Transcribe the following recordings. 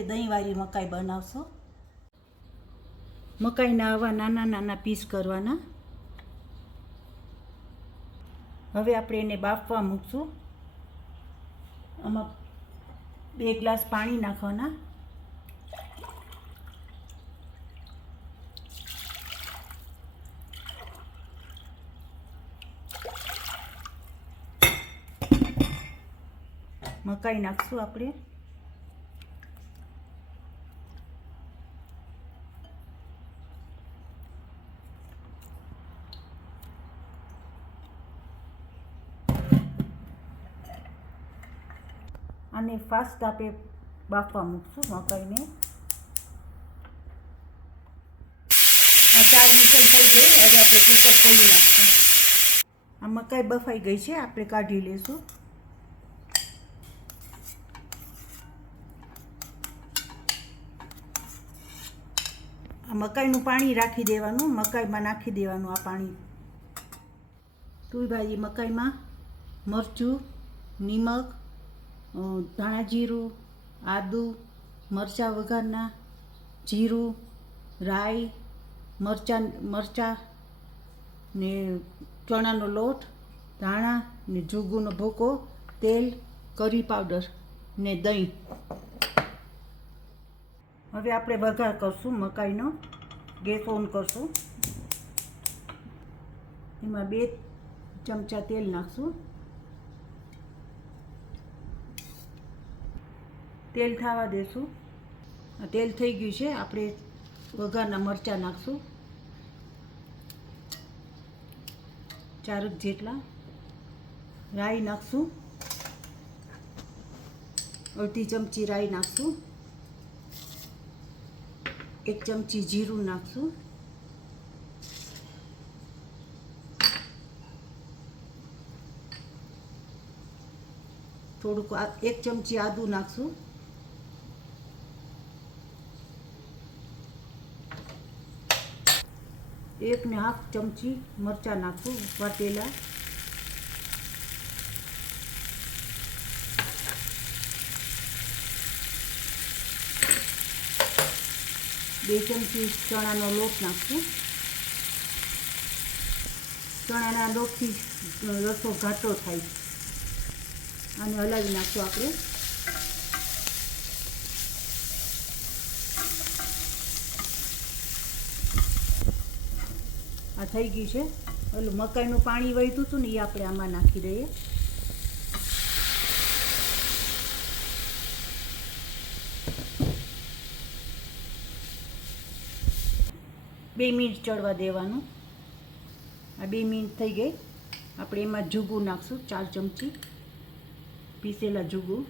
આપણે દહીંવાળી મકાઈ બનાવશું. મકાઈના આવા નાના નાના પીસ કરવાના. હવે આપણે એને બાફવા મૂકશું. આમાં 2 ગ્લાસ પાણી નાખવાના. મકાઈ નાખશું આપણે. અને ફાસ્ટ આપણે બાફવા મૂકશું મકાઈને. આ 4 વિસલ થઈ ગઈ. હવે આપણે કુકર ખોલી નાખશું. આ મકાઈ બફાઈ ગઈ છે, આપણે કાઢી લઈશું. આ મકાઈનું પાણી રાખી દેવાનું, મકાઈમાં નાખી દેવાનું આ પાણી. તુવેર ભાજી મકાઈમાં મરચું, નિમક, ધાણા જીરું, આદુ, મરચાં વઘારના, જીરું, રાઈ, મરચાં ને ચણાનો લોટ, ધાણા ને જુગુનો ભૂકો, તેલ, કરી પાવડર ને દહીં. હવે આપણે વઘાર કરશું મકાઈનો. ગેસ ઓન કરશું. એમાં 2 ચમચા તેલ નાખશું. તેલ થવા દેશું. તેલ થઈ ગયું છે. આપણે વઘારના મરચાં નાખશું, 4 જેટલા. રાઈ નાખશું, અડધી ચમચી રાઈ નાખશું. 1 ચમચી જીરું નાખશું. થોડુંક 1 ચમચી આદુ નાખશું. 1.5 ચમચી મરચાં નાખશું વાટેલા. 2 ચમચી ચણાનો લોટ નાખશું. ચણાના લોટથી રસો ઘાટો થાય. અને હલાવી નાખશું આપણે. આ થઈ ગયું છે. ઓલું મકાઈનું પાણી વહેતું હતું ને એ આપણે આમાં નાખી દઈએ. બે મિનિટ ચડવા દેવાનું. આ 2 મિનિટ થઈ ગઈ. આપણે એમાં જુગું નાખશું, 4 ચમચી પીસેલા જુગું.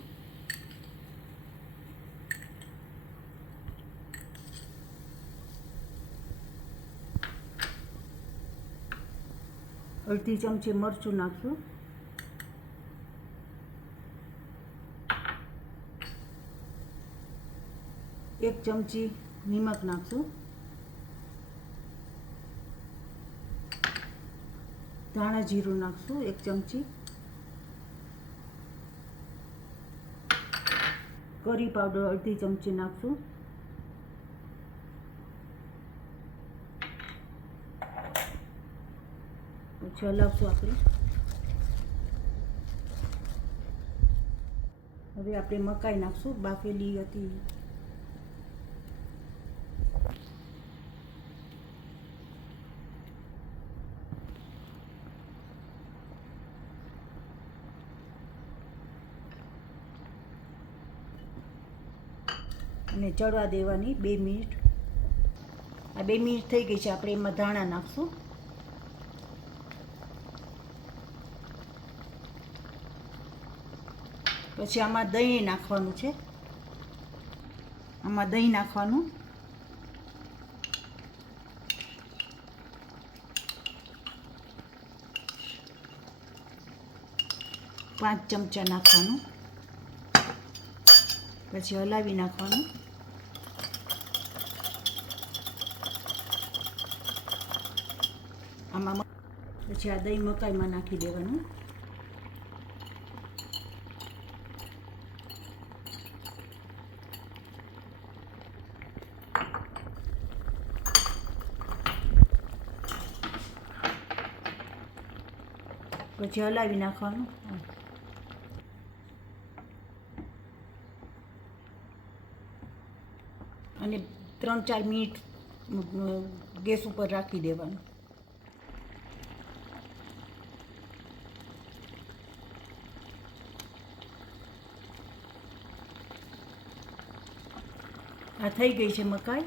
અડધી ચમચી મરચું નાખશું. 1 ચમચી નિમક નાખશું. ધાણા જીરું નાખશું 1 ચમચી. કરી પાવડર અડધી ચમચી નાખશું. પછી હલાવશું આપણે. હવે આપણે મકાઈ નાખશું, બાફેલી હતી. અને ચડવા દેવાની 2 મિનિટ. આ 2 મિનિટ થઈ ગઈ છે. આપણે એમાં ધાણા નાખશું. પછી આમાં દહીં નાખવાનું છે. આમાં દહીં નાખવાનું. પાંચ ચમચા નાખવાનું. પછી હલાવી નાખવાનું. આમાં પછી આ દહીં મકાઈમાં નાખી દેવાનું. પછી હલાવી નાખવાનું. અને 3-4 મિનિટ ગેસ ઉપર રાખી દેવાનું. આ થઈ ગઈ છે મકાઈ.